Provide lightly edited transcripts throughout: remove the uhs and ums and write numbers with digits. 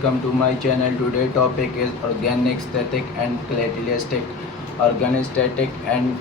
welcome to my channel. Today topic is organic static and catalytic. Organic static and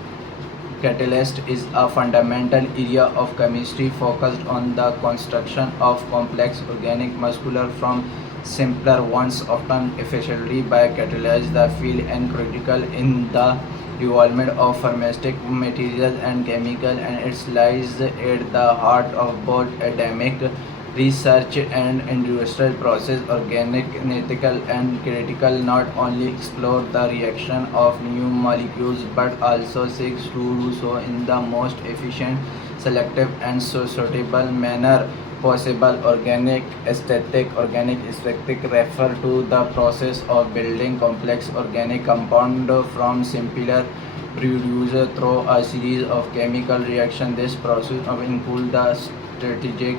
catalyst is a fundamental area of chemistry focused on the construction of complex organic molecules from simpler ones, often efficiently by catalyze the field and critical in the development of pharmaceutical materials and chemical, and it lies at the heart of both academic research and industrial process. Organic, ethical, and critical not only explore the reaction of new molecules but also seeks to do so in the most efficient, selective, and suitable manner possible. Organic aesthetic refer to the process of building complex organic compound from simpler producer through a series of chemical reactions. This process of include the strategic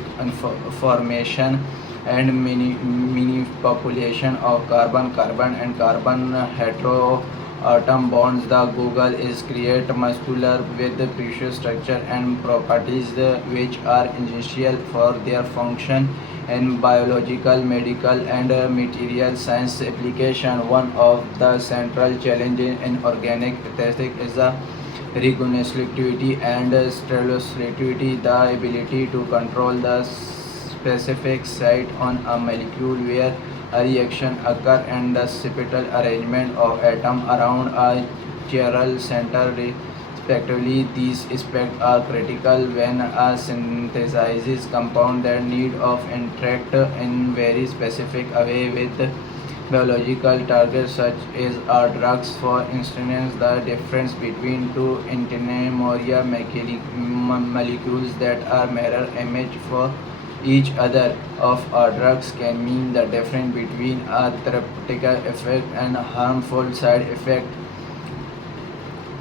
formation and mini population of carbon and carbon heteroatom bonds. The Google is create muscular with precious structure and properties which are essential for their function in biological, medical, and material science application. One of the central challenges in organic aesthetics is the reconnaissability and sterility, the ability to control the specific site on a molecule where a reaction occurs and the spatial arrangement of atoms around a chiral center respectively. These aspects are critical when a synthesizes compound that need of interact in very specific way with biological targets such as drugs. For instance, the difference between two intermolecular molecules that are mirror image for each other of drugs can mean the difference between a therapeutic effect and a harmful side effect.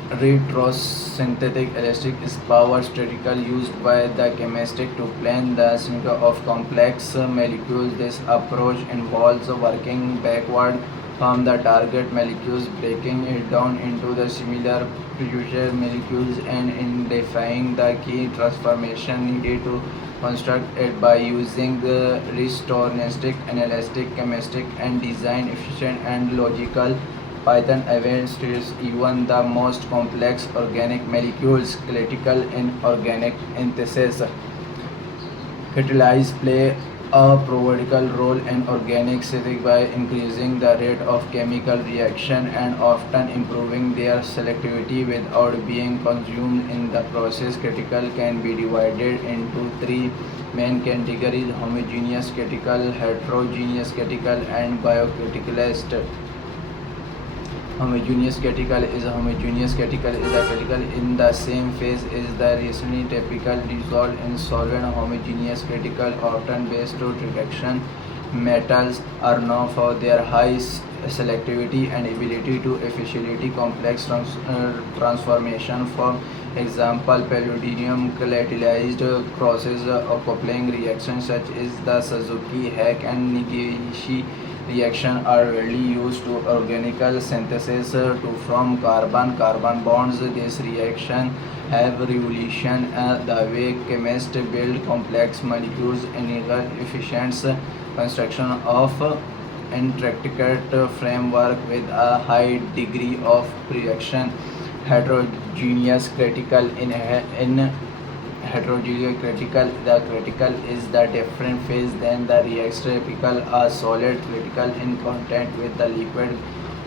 Retrosynthetic elastic is power statistical used by the chemist to plan the symmetry of complex molecules. This approach involves working backward from the target molecules, breaking it down into the similar precursor molecules, and identifying the key transformation needed to construct it. By using the restoranistic, analytic, chemistic, and design efficient and logical Python events treats even the most complex organic molecules critical in organic synthesis. Catalysts play a pivotal role in organic synthesis by increasing the rate of chemical reaction and often improving their selectivity without being consumed in the process. Critical can be divided into three main categories: homogeneous critical, heterogeneous critical, and biocatalyst. Homogeneous critical is a critical in the same phase as the reaction, typically dissolved in solvent. Homogeneous critical, often based to reduction metals, are known for their high selectivity and ability to efficiently complex transformation. For example, palladium catalyzed process of coupling reactions such as the Suzuki Hack and Nigishi reaction are rarely used to organical synthesis to form carbon-carbon bonds. This reaction have revolutionized the way chemists build complex molecules, enable efficient construction of intricate framework with a high degree of precision. Heterogeneous critical in heterogeneous critical, the critical is the different phase than the reactor. Typical are solid critical in contact with the liquid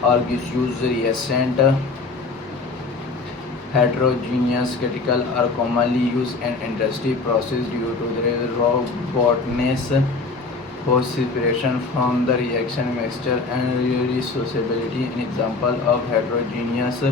or gaseous reactant. Heterogeneous critical are commonly used in industry process due to their robustness, post separation from the reaction mixture, and reusability. An example of heterogeneous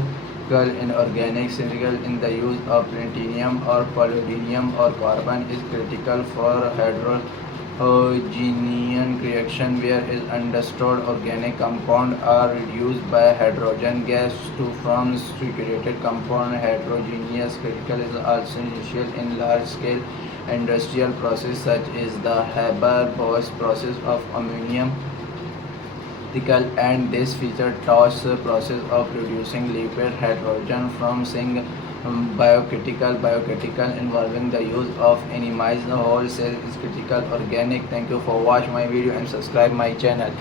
in organic synthesis in the use of platinum or palladium or carbon is critical for heterogeneous reaction, where is understood organic compound are reduced by hydrogen gas to form saturated compound. Heterogeneous critical is also essential in large scale industrial process such as the Haber-Bosch process of ammonium, and this feature TOS process of producing liquid hydrogen from single biocritical involving the use of enzymes. The whole cell is critical organic. Thank you for watching my video and subscribe my channel.